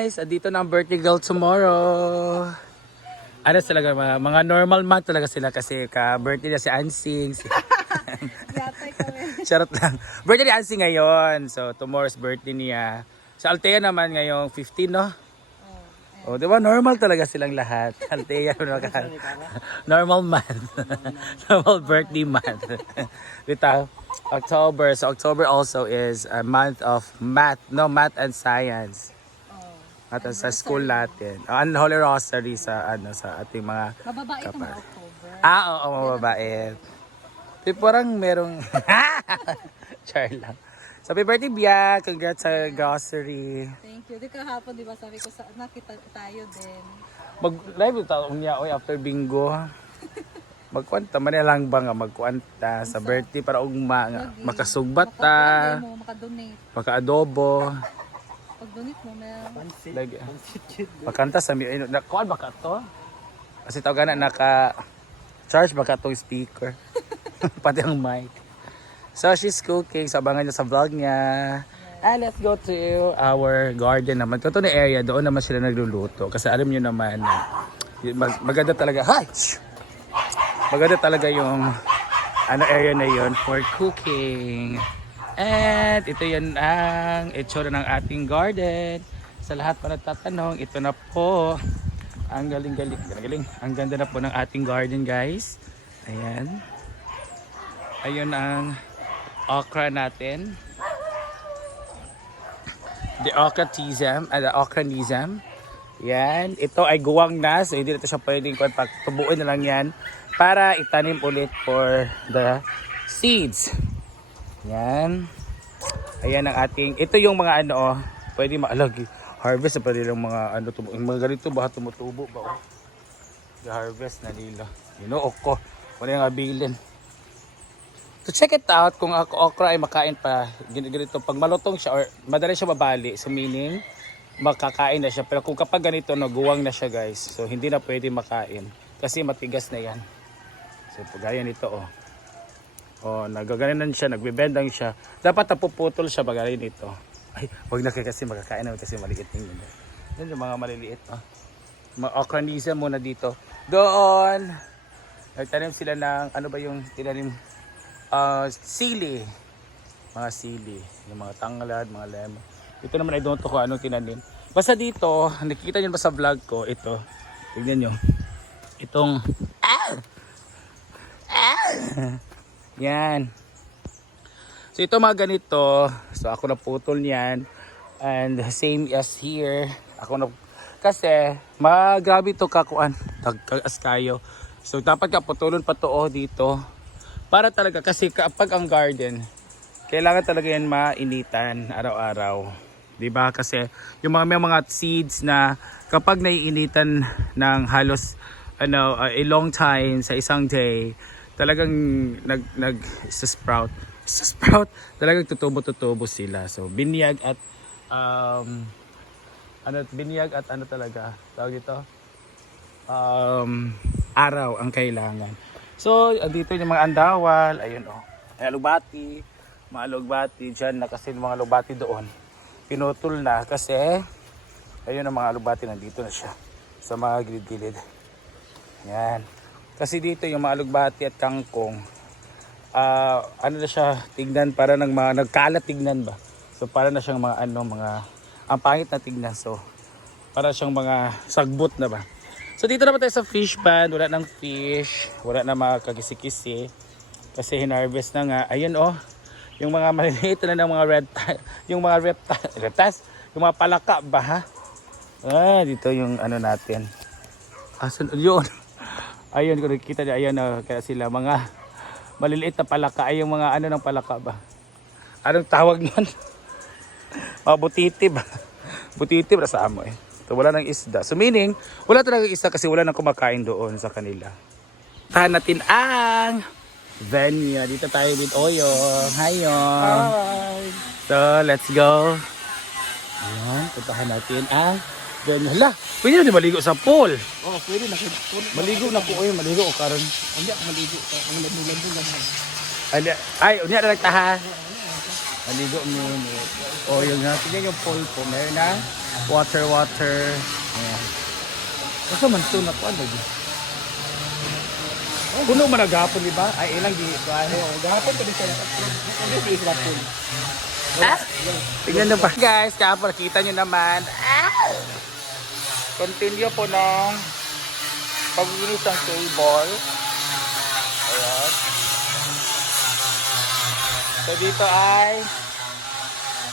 guys! Andito na ang birthday girl tomorrow. Ano talaga, mga, mga normal month talaga sila kasi ka-birthday na si Ansing. Si... Charot lang. Birthday ni Ansing ngayon. So, tomorrow's birthday niya. Sa Altea naman ngayong 15, no? Oh, di ba? Normal talaga silang lahat. Altea? Normal month. Normal birthday month. Dito, October. So, October also is a month of math. No, math and science. At sa school natin. Oh, and Holy Rosary sa ano sa ating mga Mababae ito mga October. Ah, oo, oh, mababait. Di parang merong char lang. So, happy birthday, Bia. Congrats sa grocery. Thank you. Di kahapon, di ba sabi ko, sa, nakita tayo din. Mag-live taong niya, oy, after bingo. Magkwanta, man lang ba nga magkwanta sa birthday para ugma nga. Lagi. Makasugbat Maka- ta, mo, makadonate. maka-adobo. Pag donate mo, may Lagi. Makanta sa mi, ay, na, kuan baka to? Kasi tawag na naka charge baka tong speaker. Pati ang mic. So she's cooking. So abangan nyo sa vlog niya. And let's go to our garden naman. Ito na area, doon naman sila nagluluto. Kasi alam nyo naman, na mag maganda talaga. Hi! Maganda talaga yung ano area na yon for cooking. And ito yan ang itsura ng ating garden. Sa lahat pa nagtatanong, ito na po. Ang galing-galing. Galing. Ang ganda na po ng ating garden, guys. Ayan. Ayun ang okra natin. The okra tism, uh, the okra nism. Yan. Ito ay guwang na, so hindi na ito siya pwedeng pagtubuin na lang yan para itanim ulit for the seeds. Yan. Ayan ang ating, ito yung mga ano, oh, pwede maalag. Harvest na pwede lang mga ano, tubo, mga ganito ba tumutubo ba? Oh. The harvest na nila. Know, oko. Wala yung abilin. So check it out kung ako okra ay makain pa ganito pag malutong siya or madali siya mabali so meaning makakain na siya pero kung kapag ganito no guwang na siya guys so hindi na pwede makain kasi matigas na yan so gaya nito oh oh nagaganan siya nagbebendang siya dapat napuputol siya bagay nito ay wag na kayo kasi makakain na kasi maliit yun yan yung mga maliliit mga okranisa muna dito doon nagtanim sila ng ano ba yung tinanim uh, sili. Mga sili. Yung mga tanglad, mga lemon. Ito naman I don't know kung anong tinanim. Basta dito, nakikita nyo ba sa vlog ko, ito. Tignan nyo. Itong, ah! Ah! Yan. So ito mga ganito. So ako naputol niyan. And same as here. Ako na, kasi, magabi to kakuan. Tagkagas kayo. So dapat ka putulon pa to oh, dito para talaga kasi kapag ang garden kailangan talaga yan mainitan araw-araw 'di ba kasi yung mga may mga seeds na kapag naiinitan ng halos ano uh, a long time sa isang day talagang nag nag sprout sprout talagang tutubo-tutubo sila so binyag at um ano binyag at ano talaga tawag dito um araw ang kailangan So, dito yung mga andawal, ayun oh. Ay, alugbati, mga alugbati dyan na kasi mga alugbati doon. Pinutol na kasi, ayun ang mga alugbati nandito na siya sa mga gilid-gilid. Yan. Kasi dito yung mga alugbati at kangkong, ah ano na siya, tignan para ng mga, nagkalat tignan ba? So, para na siyang mga ano, mga, ang pangit na tignan. So, para siyang mga sagbot na ba? So dito naman tayo sa fish pond, wala nang fish, wala na mga kagisi-kisi. Kasi hinarvest na nga. Ayun oh, yung mga maliliit na ng mga red yung mga reptiles, reptiles, yung mga palaka ba ha? Ah, dito yung ano natin. Asan yun? Ayun, kung nakikita niyo, ayun oh, kaya sila mga maliliit na palaka. Ay, yung mga ano ng palaka ba? Anong tawag yan? mga butiti ba? Butiti ba sa amo eh? So, wala nang isda. So meaning, wala talaga isda kasi wala nang kumakain doon sa kanila. Tahan natin ang venue. Dito tayo with Oyong. Hayong. Hi! So, let's go. Ayan, puntahan natin ang venue. Hala, pwede na di maligo sa pool. Oh, pwede na. Maligo na po oy, maligo ko karon. Hindi ako maligo. Ang lamulan doon lang. Ay, ay, unya na nagtaha. Maligo minute. O yung nga, tignan yung pulpo. Meron na water, water. Ayan. Basta man ito na ano di. Puno man naghapon, di ba? Ay, ilang di. Ano? Gahapon pa din siya. Hindi si Isla Pool. Ah! Tingnan nyo ba guys, kapag kita nyo naman. Ah! Continue po ng paglinis ng table. Ayan. So dito ay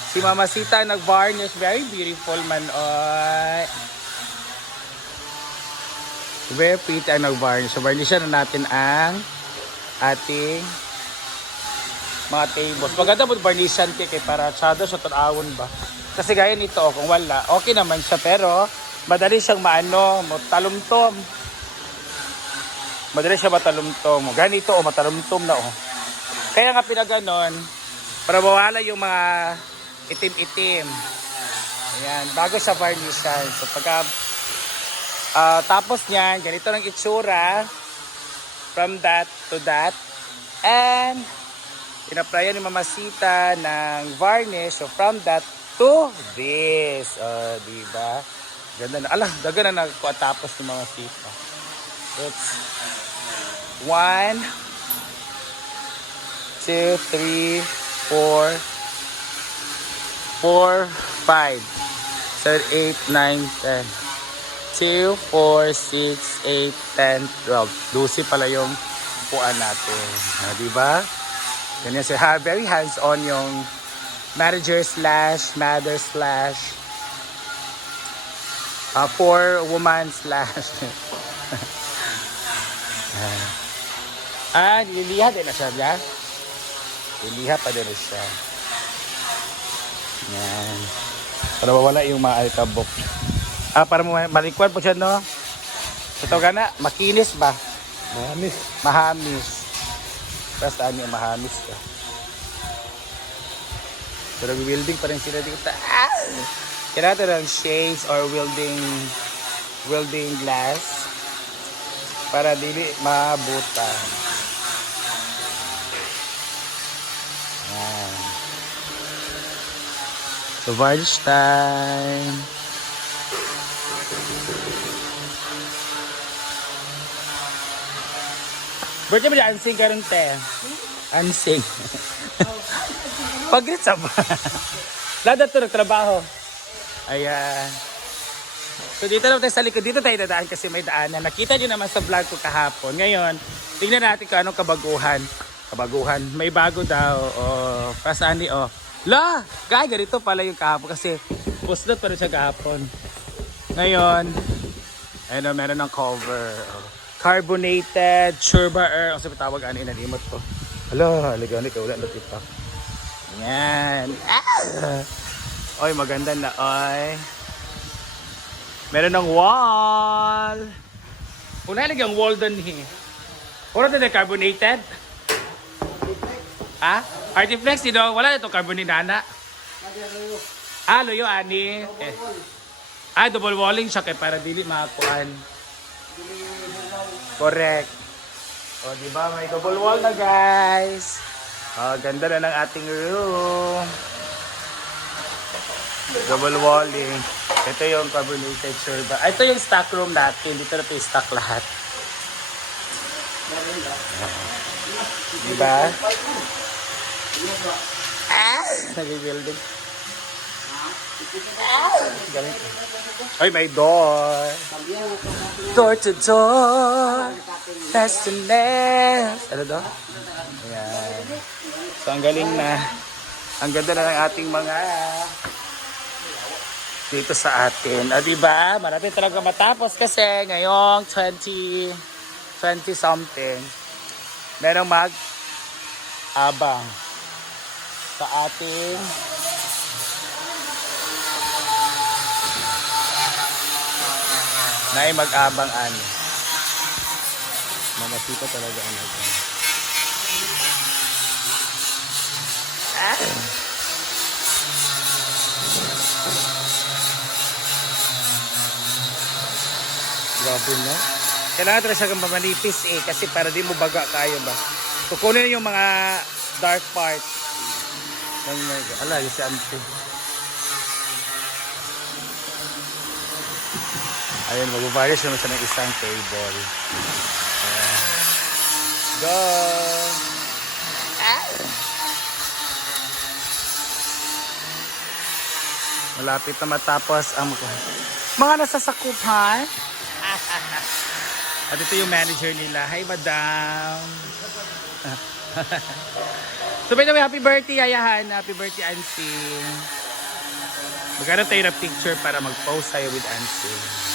si Mama Sita nag-varnish. Very beautiful man. Oy. Very pretty ang nag-varnish. So varnishan na natin ang ating mga tables. Maganda po varnishan kay para tsado sa tanawon ba. Kasi gaya nito, kung wala, okay naman siya. Pero, madali siyang maano, matalumtom. Madali siya matalumtom. Ganito, oh, matalumtom na, oh. Kaya nga pinaganon, para mawala yung mga itim-itim. Ayan, bago sa varnishan. So, pagka, ah, tapos niyan, ganito ng itsura, from that to that. And, Pinaprayan ni Mamasita ng varnish. So, from that to this. Uh, diba? Ganda na. Alam, daga na nagkatapos ni Mamasita. It's one, two, three, four, four, five, seven, eight, nine, ten. Two, four, six, eight, ten, twelve. Lucy pala yung puan natin. Ah, diba? Ganyan siya. Ha, very hands-on yung manager slash mother slash uh, poor woman slash ah, nililiha din na siya niya. Nililiha pa din siya. Yan. Para mawala yung mga alikabok. Ah, para ma- malikwan po siya, no? Ito ka na, makinis ba? Mahamis. Mahamis. Basta ano yung mahamis ka. Pero welding pa rin sila dito. Ah! Ng shades or welding welding glass para dili mabuta. Yan. So, varnish time. Mo di ansing karon te. Ansing. Pagrit sa ba? Lada to nagtrabaho. Ayan. So dito naman tayo sa likod. Dito tayo dadaan kasi may daanan. Nakita nyo naman sa vlog ko kahapon. Ngayon, tingnan natin kung anong kabaguhan. Kabaguhan. May bago daw. O, pasaan ni o. La! Gaya, ganito pala yung kahapon kasi pusdot pa rin siya kahapon. Ngayon, ayun o, meron ng cover. O, carbonated, turba air. Ang sabi tawag ano inalimot ko. Hala, haliganik. Wala na tipak. Yan. Ah! Oy, maganda na, oy. Meron ng wall. Una ang wall doon eh. Puro din carbonated. Ah? Artiflex, you know, wala ito carbonate nana. Ah, luyo, ani. Eh. Ah, double walling siya kay para dili makakuan. Correct. O, di ba? May double wall na, guys. Oh, ganda na ng ating room. Double walling. Ito yung carbonated turba. Ah, ito yung stock room natin. Dito na stock lahat. Diba? Ah! Nag-building. Ah! Ay, may door. Door to door. Nest to nest. Ano daw? Ayan. So, ang galing na. Ang ganda na ng ating mga dito sa atin. Ah, di ba? Marami talaga matapos kasi ngayong 20 20 something merong mag abang sa ating na mag-abang ano. Mamasita talaga ang nag Ah. Grabe na. Kailangan talaga siya manipis eh kasi para di mo baga kayo ba. Kukunin yung mga dark part. Nang may ala yung si auntie. Ayun, mag-varnish naman siya ng isang table. Ayan. Go! Malapit na matapos ang mga nasasakupan. At ito yung manager nila. Hi, madam. so, by the way, happy birthday, Ayahan. Happy birthday, Auntie. Magkano tayo na picture para mag-post tayo with Auntie.